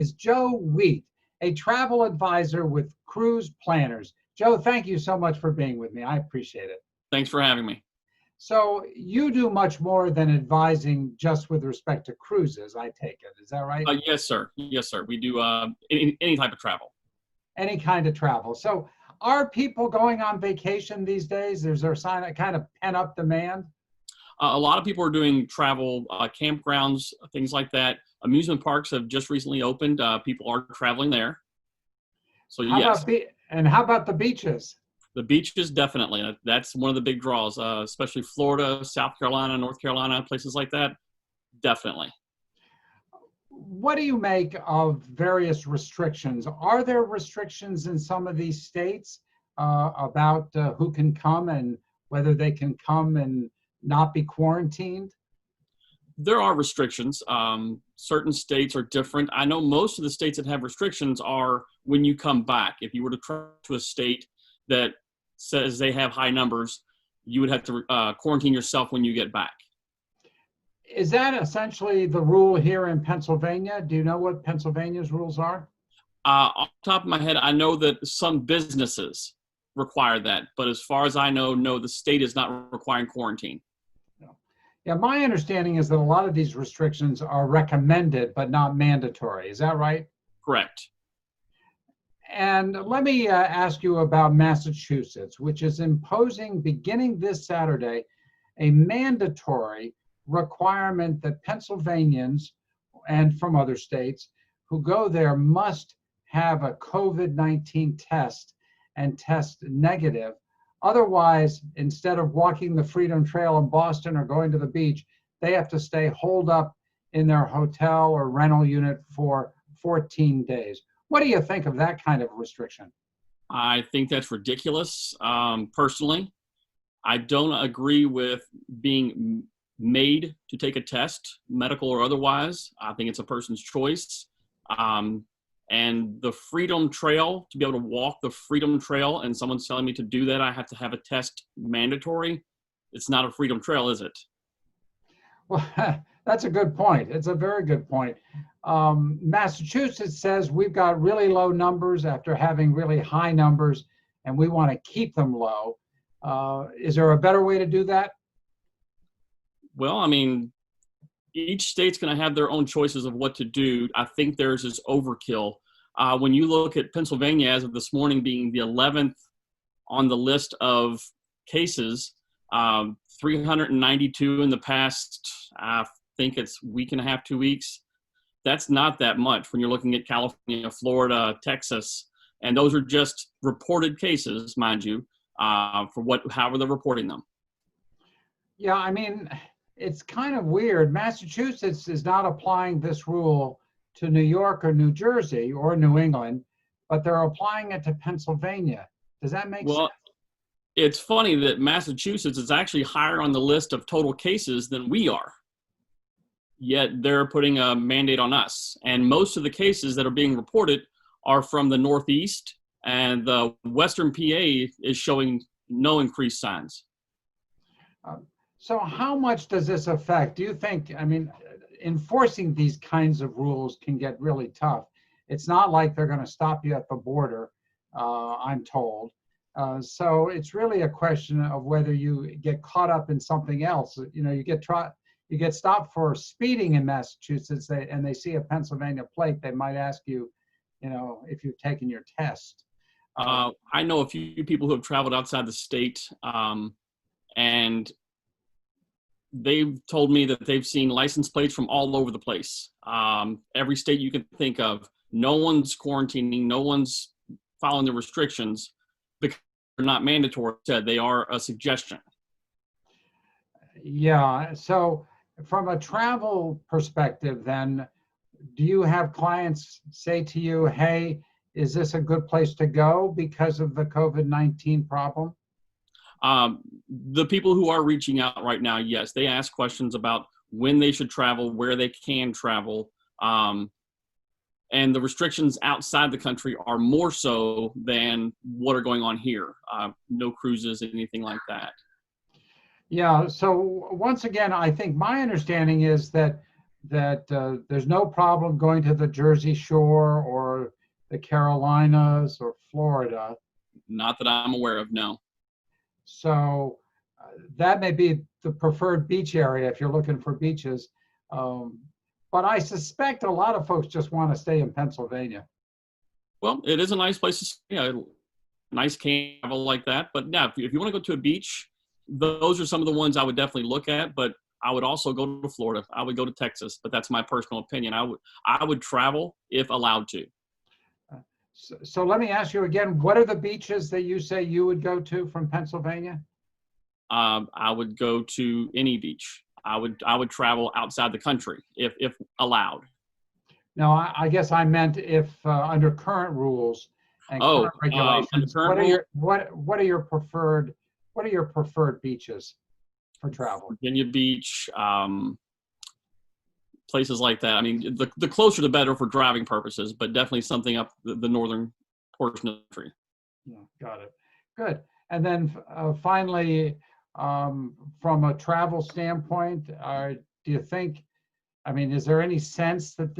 Is Joe Wheat, a travel advisor with Cruise Planners. Joe, thank you so much for being with me. I appreciate it. Thanks for having me. So you do much more than advising just with respect to cruises, I take it. Is that right? Yes, sir. Yes, sir. We do any type of travel. Any kind of travel. So are people going on vacation these days? Is there a sign of kind of pent up demand? A lot of people are doing travel, campgrounds, things like that. Amusement parks have just recently opened. People are traveling there. So How yes, about and how about the beaches? the beaches definitely. That's one of the big draws, especially Florida, South Carolina, North Carolina, places like that. Definitely. What do you make of various restrictions? Are there restrictions in some of these states about who can come and whether they can come and not be quarantined? There are restrictions. Certain states are different. I know most of the states that have restrictions are when you come back. If you were to travel to a state that says they have high numbers, you would have to quarantine yourself when you get back. Is that essentially the rule here in Pennsylvania? Do you know what Pennsylvania's rules are? Off the top of my head, I know that some businesses require that, but as far as I know, no, the state is not requiring quarantine. No. Yeah, my understanding is that a lot of these restrictions are recommended but not mandatory. Is that right? Correct. And let me ask you about Massachusetts, which is imposing, beginning this Saturday, a mandatory requirement that Pennsylvanians and from other states who go there must have a COVID-19 test and test negative. Otherwise, instead of walking the Freedom Trail in Boston or going to the beach, they have to stay holed up in their hotel or rental unit for 14 days. What do you think of that kind of restriction? I think that's ridiculous. Personally, I don't agree with being made to take a test, medical or otherwise. I think it's a person's choice. And the Freedom Trail, to be able to walk the Freedom Trail and someone's telling me to do that, I have to have a test mandatory. It's not a Freedom Trail, is it? Well, that's a good point. It's a very good point. Massachusetts says we've got really low numbers after having really high numbers, and we want to keep them low. Is there a better way to do that? Well, I mean, each state's going to have their own choices of what to do. I think theirs is overkill. When you look at Pennsylvania as of this morning being the 11th on the list of cases, 392 in the past, I think it's week and a half, 2 weeks. That's not that much when you're looking at California, Florida, Texas, and those are just reported cases, mind you, for however they're reporting them. Yeah, I mean, it's kind of weird. Massachusetts is not applying this rule to New York or New Jersey or New England, but they're applying it to Pennsylvania. Does that make sense? It's funny that Massachusetts is actually higher on the list of total cases than we are. Yet they're putting a mandate on us. And most of the cases that are being reported are from the Northeast, and the Western PA is showing no increased signs. So how much does this affect? Do you think, I mean, enforcing these kinds of rules can get really tough. It's not like they're going to stop you at the border, I'm told. So it's really a question of whether you get caught up in something else. You know, you get stopped for speeding in Massachusetts, and they see a Pennsylvania plate, they might ask you, you know, if you've taken your test. I know a few people who have traveled outside the state, and they've told me that they've seen license plates from all over the place. Every state you can think of, no one's quarantining, no one's following the restrictions because they're not mandatory. They are a suggestion. Yeah, so from a travel perspective, then, do you have clients say to you, hey, is this a good place to go because of the COVID-19 problem? The people who are reaching out right now, yes, they ask questions about when they should travel, where they can travel. And the restrictions outside the country are more so than what are going on here. No cruises, anything like that. Yeah, so once again, I think my understanding is that that there's no problem going to the Jersey Shore or the Carolinas or Florida. Not that I'm aware of, no. So that may be the preferred beach area if you're looking for beaches. But I suspect a lot of folks just want to stay in Pennsylvania. Well, it is a nice place to stay, a nice travel like that. But yeah, if you want to go to a beach, those are some of the ones I would definitely look at. But I would also go to Florida. I would go to Texas, but that's my personal opinion. I would travel if allowed to. So let me ask you again, what are the beaches that you say you would go to from Pennsylvania? I would go to any beach. I would travel outside the country if allowed. No, I guess I meant if under current rules and current regulations. What are your preferred beaches for travel? Virginia Beach, places like that. I mean, the closer the better for driving purposes, but definitely something up the northern portion of the country. Yeah, got it. Good. And then finally, from a travel standpoint, do you think, I mean, is there any sense that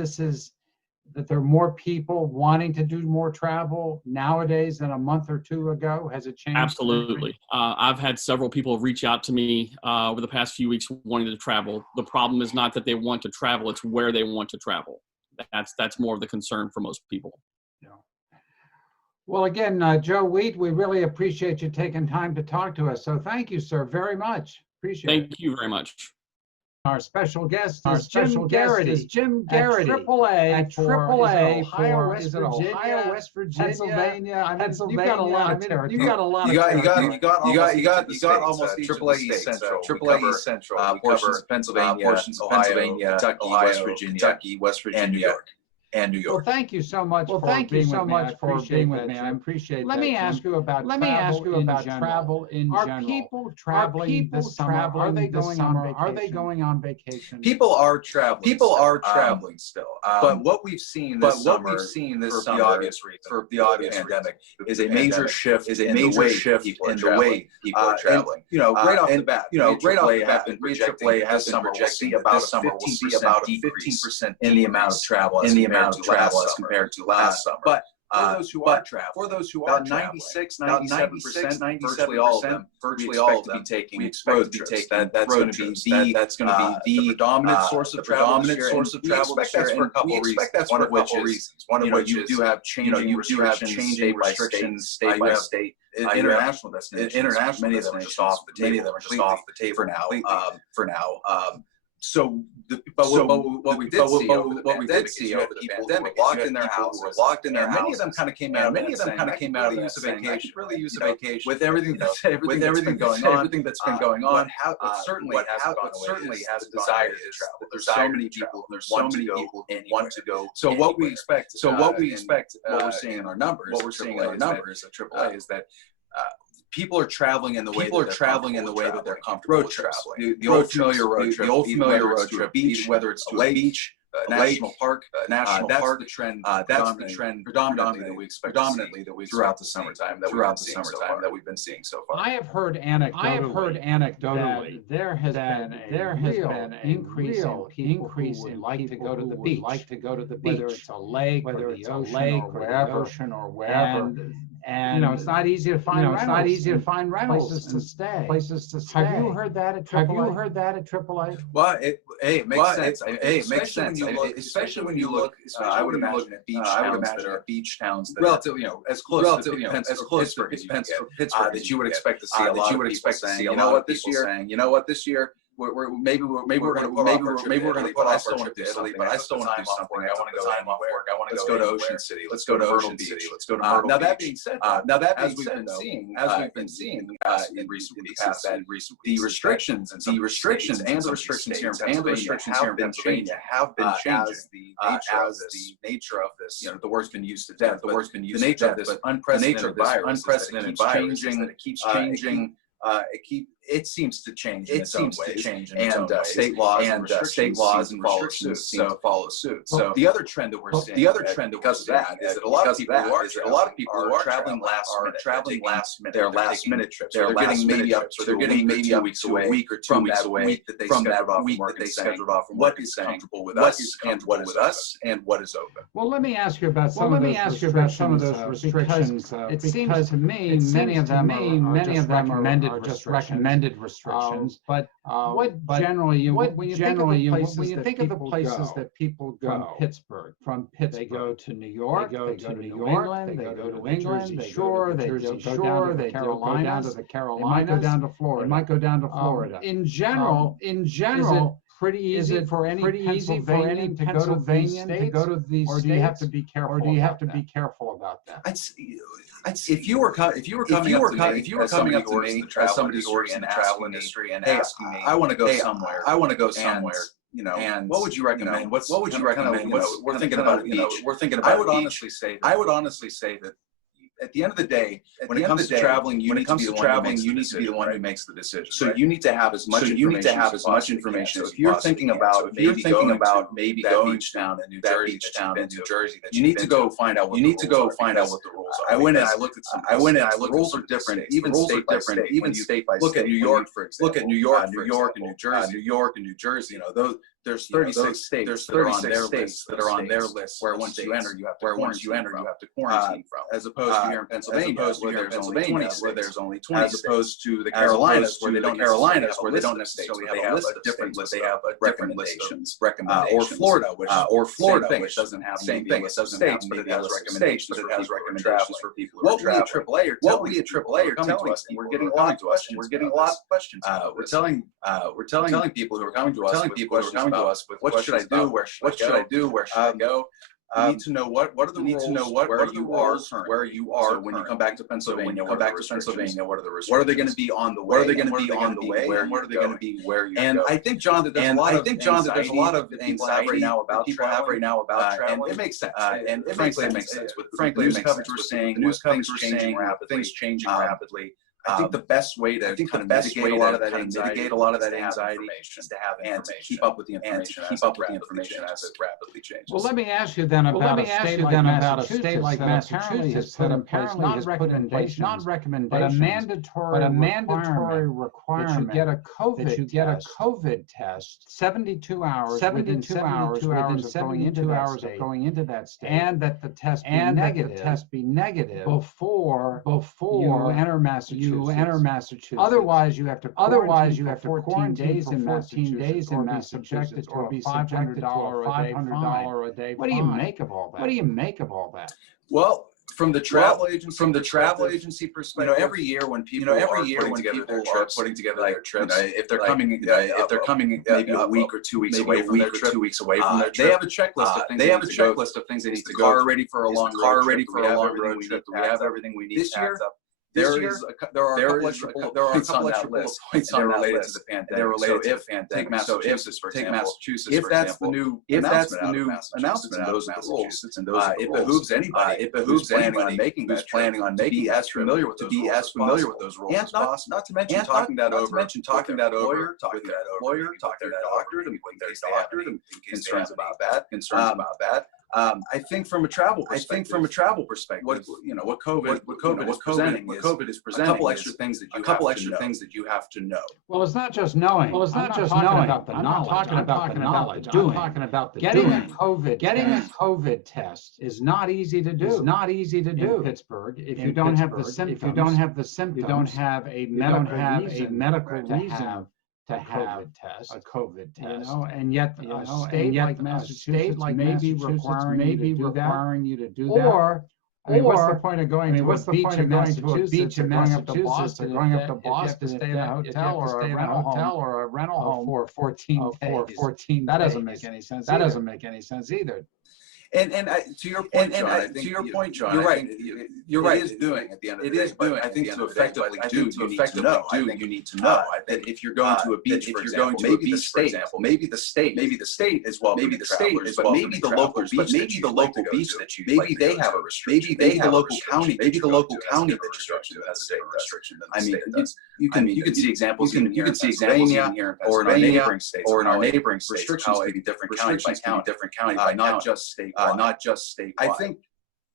that there are more people wanting to do more travel nowadays than a month or two ago? Has it changed? Absolutely. I've had several people reach out to me over the past few weeks wanting to travel. The problem is not that they want to travel, it's where they want to travel. That's more of the concern for most people. Yeah. Well, again, Joe Wheat, we really appreciate you taking time to talk to us. So thank you, sir, very much. Appreciate it. Thank you very much. Our special guest is Jim Garrity. At AAA, Ohio, West Virginia, Pennsylvania. You got a lot of territory. You got almost AAA East Central. AAA East Central. Portions of Pennsylvania, Ohio, Kentucky, West Virginia, and New York. Well, thank you so much for being with me. I appreciate that. Let me ask you about travel in general. Are people traveling this summer? Are they going on vacation? People are traveling still. But what we've seen this summer, for the obvious reason, pandemic, is a major shift in the way people are traveling. Right off the bat, AAA has been projecting about a 15% in the amount of travel as compared to last summer. But for those who are traveling, 97%, virtually all of them, be taking road trips. That's going to be the predominant source of travel this year. For a couple of reasons. One of which you do have changing restrictions state by state. International destinations, many of them are just off the table for now. So what we did see over the pandemic, locked in their houses, many of them kind of came out to use a vacation, with everything that's been going on. It certainly has a desire to travel. There's so many people and want to go. So what we expect, what we're seeing in our numbers at AAA is that people are traveling in the way that they're comfortable road traveling. The old familiar road trip, whether it's to a beach, a national park. That's the trend. That's the trend predominantly that we expect throughout the summertime that we've been seeing so far. I have heard anecdotally there has been an increase in people who would like to go to the beach, whether it's a lake, whether it's a lake or wherever. And it's not easy to find rentals to stay. Have you heard that at AAA? Well, it makes sense. Especially when you look. I would imagine at beach towns that relatively, as close to Pittsburgh that you would expect to see a lot of people saying, you know what, this year. Maybe we're going to put off our trip to Italy, but I still want to do something. I want to go time off work. Let's go to Ocean City. Let's go to Myrtle Beach. Let's go to Myrtle Beach. Now that being said, as we've been seeing in recent weeks, is that the restrictions and the restrictions here in Pennsylvania have been changing as the nature of this. The word's been used to death. The nature of this unprecedented virus that it keeps changing. it seems to change in its own ways, and state laws and restrictions seem to follow suit. So the other trend that we're seeing, because of that, is that a lot of people who are traveling last minute, their last minute trips. They're getting maybe up to a week or 2 weeks away from that week that they scheduled off from what is comfortable with us and what is us and what is open. Well, let me ask you about some of those restrictions. It seems to me many of them are just recommended restrictions. But when you think of the places that people go from Pittsburgh, they go to New York, they go to New England, they go to England, they go to Jersey Shore, they go down to the Carolinas, they might go down to Florida. They might go down to Florida. In general, pretty easy for any Pennsylvanian to go to these states, or do you have to be careful about that? If you were coming up to me as somebody who works in the travel industry and asking me, I want to go somewhere. And what would you recommend? What would you recommend? We're thinking about a beach. I would honestly say that at the end of the day, when it comes to traveling, you need to be the one who makes the decision. So you need to have as much information. So if you're thinking about maybe going down in New Jersey, you need to go find out what the rules are. I went and I looked at some. The rules are different, even state by state. Look at New York, for example. Look at New York and New Jersey. There's 36 states that are on their list where once you enter you have to quarantine from, as opposed to here in Pennsylvania where there's only 20 as opposed to the Carolinas where they don't necessarily have a list of different lists. They have recommendations, or Florida which doesn't have same thing. It doesn't have, but it has recommendations for people who are traveling. What would be a AAA telling us? We're getting a lot of questions. We're telling people who are coming to us with what should I do? Where should I do? Where should I go? You need to know what are the rules, where you are when you come back to Pennsylvania. What are the restrictions? What are they going to be on the way? What are they going to be on the way? And what are they going to be where you go? And I think, John, that there's a lot of anxiety right now about traveling. And it makes sense. And frankly, it makes sense. With the news coverage we're seeing, things changing rapidly. I think the best way to mitigate a lot of that anxiety is to have information and to keep up with the information as it rapidly changes. Well, let me ask you then about a state like Massachusetts that apparently has put in place not recommendations, but a mandatory requirement that you get a COVID test 72 hours within 72 hours of going into that state, and that the test be negative before you enter Massachusetts. Otherwise, you have to quarantine days in Massachusetts, or be subjected to a $500 a day. What do you make of all that? Well, from the travel agency perspective, every year when people are putting together their trips, if they're coming maybe a week or 2 weeks away from their trip, they have a checklist of things they need to go. Car ready for a long road trip? Do we have everything we need this year? There are a couple extra bullet points on that list to the pandemic. They're related to the pandemic. So take Massachusetts, if that's the new announcement, those are the rules. It behooves anybody who's planning on making that trip to be as familiar with those rules as possible. Not to mention talking that over with their lawyer, talking that over with their doctor, and concerns about that. I think from a travel perspective, what COVID is presenting, a couple extra things that you have to know. Well, it's not just knowing. I'm not talking about the knowledge. I'm talking about the getting a COVID test is not easy to do. In Pittsburgh, if you don't have the symptoms, you don't have a medical reason to have a COVID test, and yet a state like Massachusetts may be requiring you to do that. Or what's the point of going to a beach in Massachusetts, or going up to Boston to stay in a hotel or a rental home for 14 days? That doesn't make any sense. Either. To your point, John, I think you're right. You're right. It is doing at the end of the day. It is doing. I think to effectively do, you need to know. That if you're going to a beach, for example, maybe the state as well, maybe the state, but maybe the local beach, that you maybe they have a restriction. Maybe the local county, that you has a different restriction. I mean, you can see examples. You can see examples here or in our neighboring states, restrictions may be different county by county, not just state.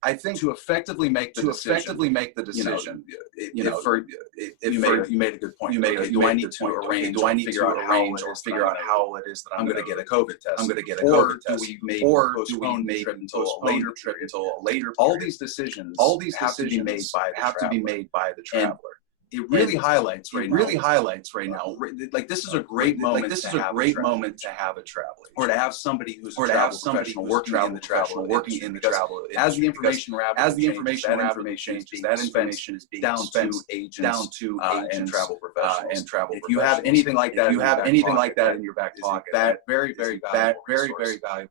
I think to effectively make the decision, you made a good point. Do I need to arrange? Do I need to arrange or figure out how it is that I'm going to get a COVID test? Or do we maybe postpone a trip until a later? All these decisions have to be made by the traveler. It really highlights right now. Like this is a great moment. To have a traveler, or to have somebody who's working in the travel, as the information changes, that information is being down to agents and travel professionals. If you have anything like that, in your back pocket, that very valuable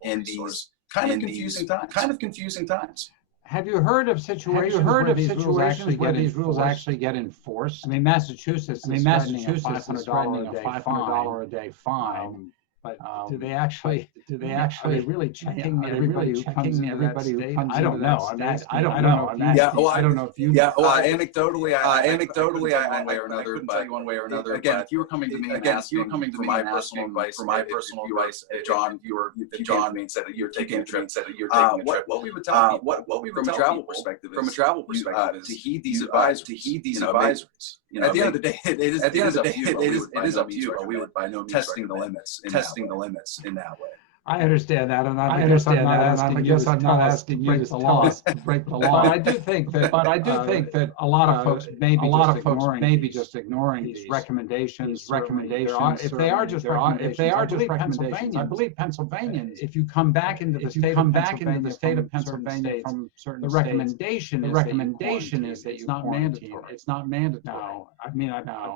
in these kind of confusing times. Have you heard of situations where these rules actually get enforced? I mean, Massachusetts is threatening a $500 a day fine. But do they actually? Are they really checking everybody who comes into that state? I don't know. I don't know. I don't know if you. Yeah. Anecdotally, I couldn't tell you one way or another. Again, if you were coming to me, for my personal advice, John, said that you're taking a trip. What we would tell people, from a travel perspective, to heed these advisories. At the end of the day, it is up to you. But we would by no means testing the limits in that way. I understand that, and I guess I'm not asking you to break the law. But I do think that a lot of folks may be just ignoring these recommendations. If they are just recommendations, I believe Pennsylvanians. If you come back into the state of Pennsylvania from certain the recommendation is that you not mandatory. It's not mandatory. No, I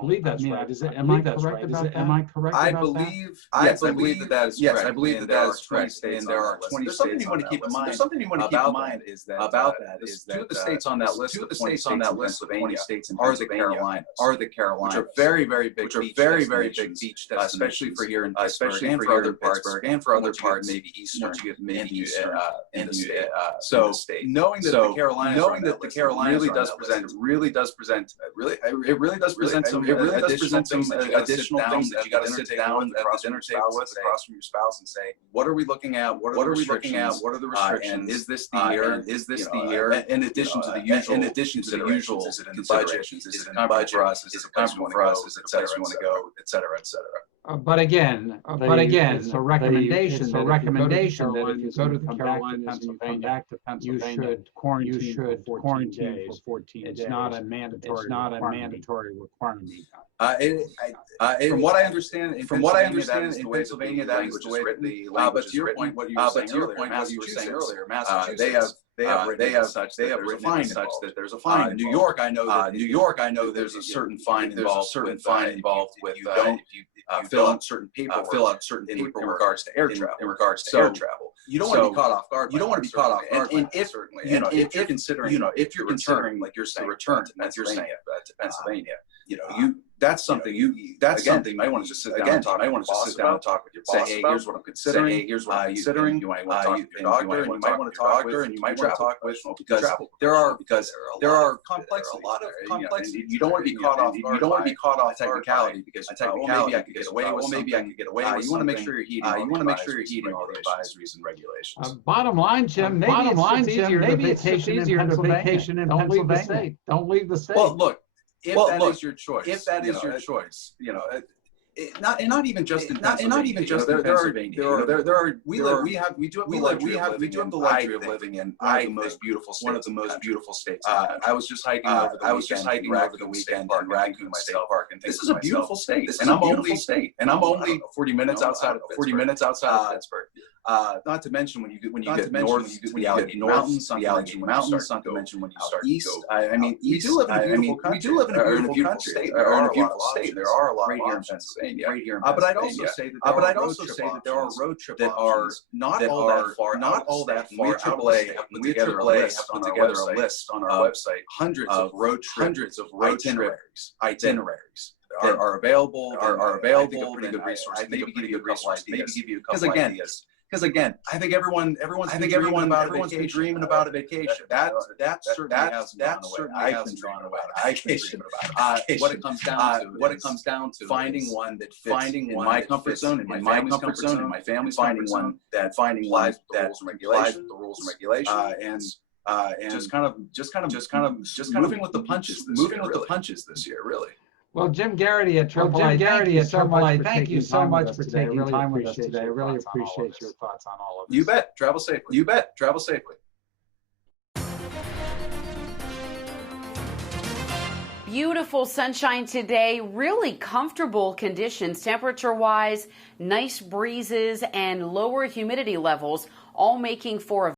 believe that's right. Am I correct about that? Am I correct about that? I believe that is correct. I believe that is correct. And there are 20 states. Something you want to keep in mind. Something you want to keep in mind is that two of the states on that list, of 20 states are the Carolinas, which are very big beach destinations, especially for here in Pittsburgh and for other parts, maybe Eastern, in the state. So knowing that the Carolinas really does present some additional things that you got to sit down at the dinner table with across from your spouse and say, what are we looking at? What are the restrictions? And is this the year? In addition to the usual, is it in the budget? Is it in the budget for us? Is it comfortable for us? Is it a place we want to go? Et cetera. But again, it's a recommendation that if you go to the Carolinas and come back to Pennsylvania, you should quarantine for 14 days. It's not a mandatory requirement. From what I understand, in Pennsylvania, that is the way that the language is written. But to your point, what you were saying earlier, Massachusetts, they have defined such that there's a fine. New York, I know there's a certain fine involved with fill out certain paperwork in regards to air travel. You don't want to be caught off guard. And if you're considering, like you're saying, return to Pennsylvania, that's something you might want to just sit down and talk. With your boss. Say, hey, here's what I'm considering. You might want to talk with your doctor, and you might want to talk with because there are complexities. A lot of complexities. You don't want to be caught off guard. You don't want to be caught off technicality because maybe I could get away with something. You want to make sure you're heeding all the advisories and regulations. Bottom line, Jim, maybe it's easier to vacation in Pennsylvania. Don't leave the state. Well, look. If that is your choice, not even just in Pennsylvania. We do have the luxury of living in one of the most beautiful states. I was just hiking over the weekend in Raccoon State Park, and this is a beautiful state, and I'm only 40 minutes outside of Pittsburgh. Not to mention when you get north to the Allegheny Mountains, not to mention when you start east. I mean, we do live in a beautiful country. We do live in a beautiful state. There are a beautiful state. There are a lot of options right here in Pennsylvania. But I'd also say that there are road trip that are not all that far. Not all that far. AAA have put together a list on our website. Hundreds of road itineraries are available. I think a pretty good resource. Maybe give you a couple ideas. Because again, I think everyone's been dreaming about a vacation. That certainly hasn't gone away. I've been dreaming about a vacation. What it comes down to finding one that fits in my comfort zone, in my family's comfort zone, that applies the rules and regulations, and just kind of moving with the punches this year, really. Well, Jim Garrity at AAA, thank you so much for taking time with us today. I really appreciate your thoughts on all of this. You bet. Travel safely. Beautiful sunshine today, really comfortable conditions temperature-wise, nice breezes and lower humidity levels, all making for a